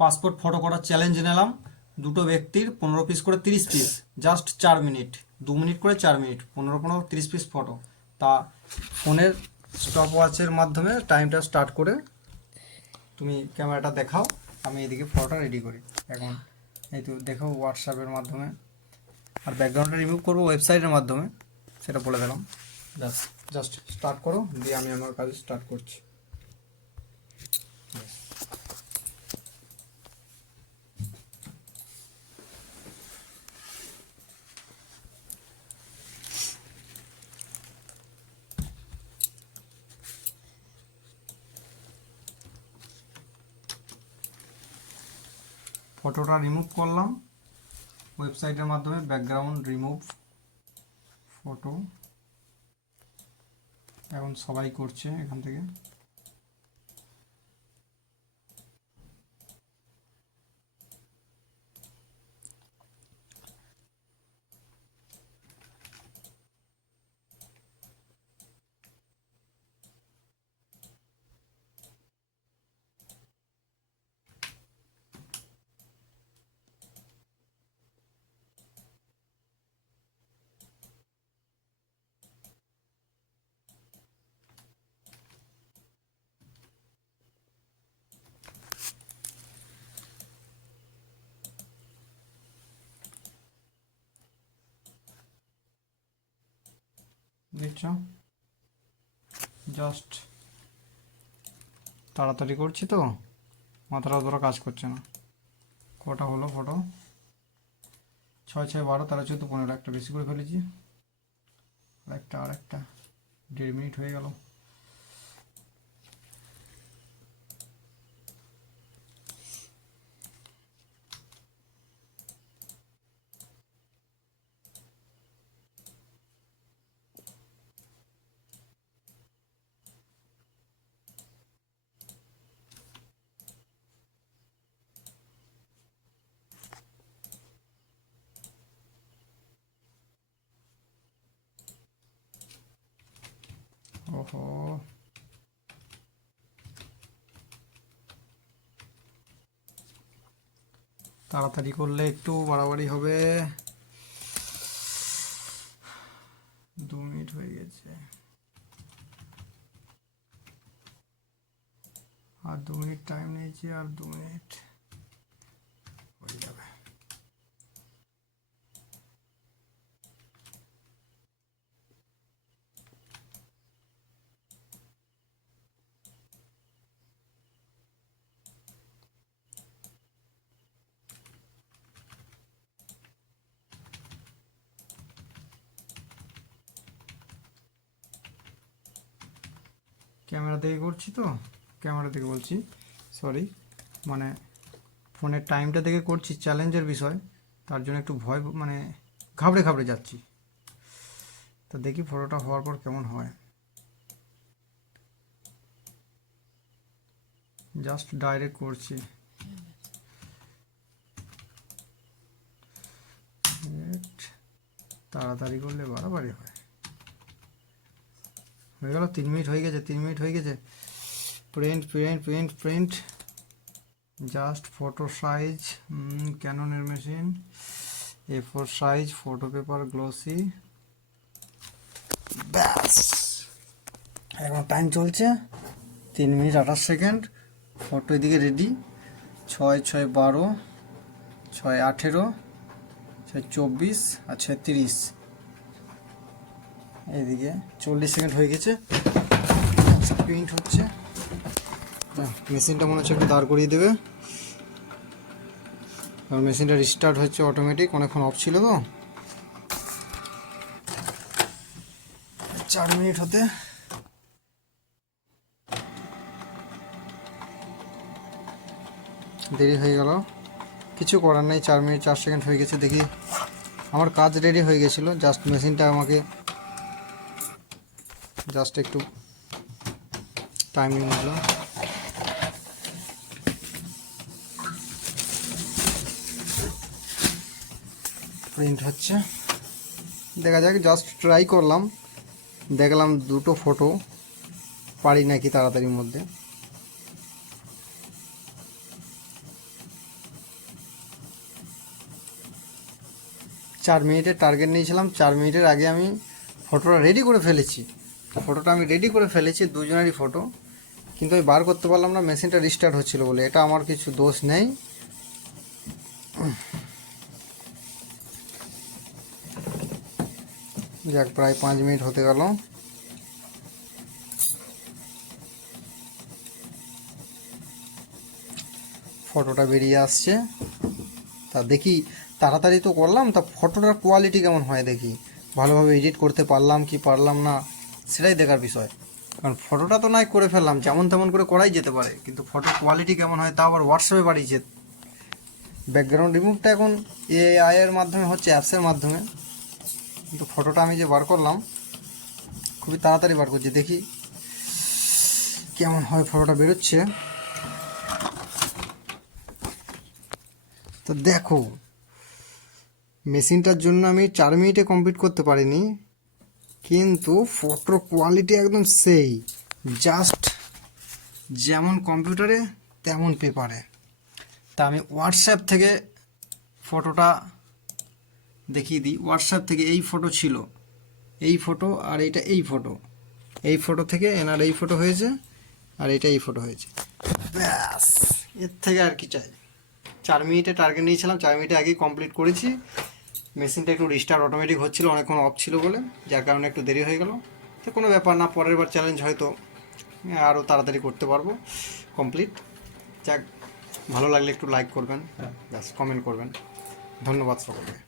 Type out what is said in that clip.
Passport photo করার challenge নিলাম। দুটো ব্যক্তির 15 পিস করে 30 পিস, জাস্ট 4 মিনিট, 2 মিনিট করে 4 মিনিট, 15 15 30 পিস ফটো। তা ফোনের স্টপ ওয়াচের মাধ্যমে টাইমটা স্টার্ট করে তুমি ক্যামেরাটা দেখাও, আমি এদিকে ফটোটা রেডি করি। এখন এই তো দেখো হোয়াটসঅ্যাপের মাধ্যমে, আর ব্যাকগ্রাউন্ডটা রিমুভ করবো ওয়েবসাইটের মাধ্যমে, সেটা বলে দিলাম। জাস্ট স্টার্ট করো, দিয়ে আমি আমার কাজ স্টার্ট করছি। ফটোটা রিমুভ করলাম ওয়েবসাইটের মাধ্যমে, ব্যাকগ্রাউন্ড রিমুভ ফটো, এখন সবাই করছে এখান থেকে। দেখছো, জাস্ট তাড়াতাড়ি করছি তো, মাথাটা অতটা কাজ করছে না। কটা হলো ফটো? 6 6 12 13 14 15, একটা বেশি করে ফেলেছি। আরেকটা 1.5 মিনিট হয়ে গেল। ওহো, তাড়াতাড়ি করলে একটু বাড়াবাড়ি হবে। 2 মিনিট হয়ে গেছে, আর 2 মিনিট টাইম নিয়েছি, আর 2 মিনিট হয়ে যাবে। ক্যামেরা থেকে করছি তো, ক্যামেরা থেকে বলছি, সরি, মানে ফোনের টাইমটা দেখে করছি, চ্যালেঞ্জের বিষয়, তার জন্য একটু ভয়, মানে ঘাবড়ে ঘাবড়ে যাচ্ছি। তো দেখি ফটোটা হওয়ার পর কেমন হয়। জাস্ট ডাইরেক্ট করছি। তাড়াতাড়ি করলে বাড়াবাড়ি হয়। হয়ে গেল, 3 মিনিট হয়ে গেছে, 3 মিনিট হয়ে গেছে। Print print print print, just photo size, ক্যাননের machine, A4 size photo paper glossy, ব্যাস। এখন টাইম চলছে 3 মিনিট 28 সেকেন্ড। ফটো এদিকে রেডি। 6 6 12, 6 18, 6 24, আর 6 30। এইদিকে 40 সেকেন্ড হয়ে গেছে, প্রিন্ট হচ্ছে। মেশিনটা মনে হচ্ছে একটু দাঁড় করিয়ে দেবে, কারণ মেশিনটা রিস্টার্ট হচ্ছে অটোমেটিক, অনেকক্ষণ অফ ছিল তো। 4 মিনিট হতে দেরি হয়ে গেল, কিছু করার নেই। 4 মিনিট 4 সেকেন্ড হয়ে গেছে। দেখি, আমার কাজ রেডি হয়ে গেছিলো, জাস্ট মেশিনটা আমাকে জাস্ট একটু টাইমিং হলো। প্রিন্ট হচ্ছে, দেখা যাক, জাস্ট ট্রাই করলাম, দেখলাম দুটো ফটো পারি নাকি তাড়াতাড়ির মধ্যে। 4 মিনিটের টার্গেট নিয়েছিলাম, 4 মিনিটের আগে আমি ফটোটা রেডি করে ফেলেছি। ফটোটা আমি রেডি করে ফেলেছি, দুজনেরই ফটো, কিন্তু আমি বার করতে পারলাম না, মেশিনটা রিস্টার্ট হচ্ছিল বলে। এটা আমার কিছু দোষ নেই। যাক, প্রায় 5 মিনিট হতে গেল। ফটোটা বেরিয়ে আসছে। তা দেখি, তাড়াতাড়ি তো করলাম, তা ফটোটার কোয়ালিটি কেমন হয় দেখি, ভালোভাবে এডিট করতে পারলাম কি পারলাম না সেটাই দেখার বিষয়। কারণ ফটোটা তো নাই করে ফেললাম, যেমন তেমন করে করাই যেতে পারে, কিন্তু ফটোর কোয়ালিটি কেমন হয় তা আবার হোয়াটসঅ্যাপে বাড়িয়েছে। ব্যাকগ্রাউন্ড রিমুভটা এখন এআই এর মাধ্যমে হচ্ছে, অ্যাপসের মাধ্যমে, কিন্তু ফটোটা আমি যে বার করলাম খুবই তাড়াতাড়ি বার করছি, দেখি কেমন হয় ফটোটা বেরোচ্ছে। তো দেখো, মেশিনটার জন্য আমি 4 মিনিটে কমপ্লিট করতে পারিনি, কিন্তু ফটোর কোয়ালিটি একদম সেই, জাস্ট যেমন কম্পিউটারে তেমন পেপারে। তা আমি হোয়াটসঅ্যাপ থেকে ফটোটা দেখিয়ে দিই। হোয়াটসঅ্যাপ থেকে এই ফটো ছিল, এই ফটো, আর এইটা এই ফটো, এই ফটো থেকে এনার এই ফটো হয়েছে, আর এইটা এই ফটো হয়েছে। ব্যাস, এর থেকে আর কি চাই। 4 মিনিটে টার্গেট নিয়েছিলাম, 4 মিনিটে আগেই কমপ্লিট করেছি। মেশিনটা একটু রিস্টার্ট অটোমেটিক হচ্ছিলো, অনেকক্ষণ অফ ছিল বলে, যার কারণে একটু দেরি হয়ে গেল। তো কোনো ব্যাপার না, পরের বার চ্যালেঞ্জ হয়তো আরও তাড়াতাড়ি করতে পারবো কমপ্লিট। যাক, ভালো লাগলে একটু লাইক করবেন, ব্যাস, কমেন্ট করবেন। ধন্যবাদ সকলকে।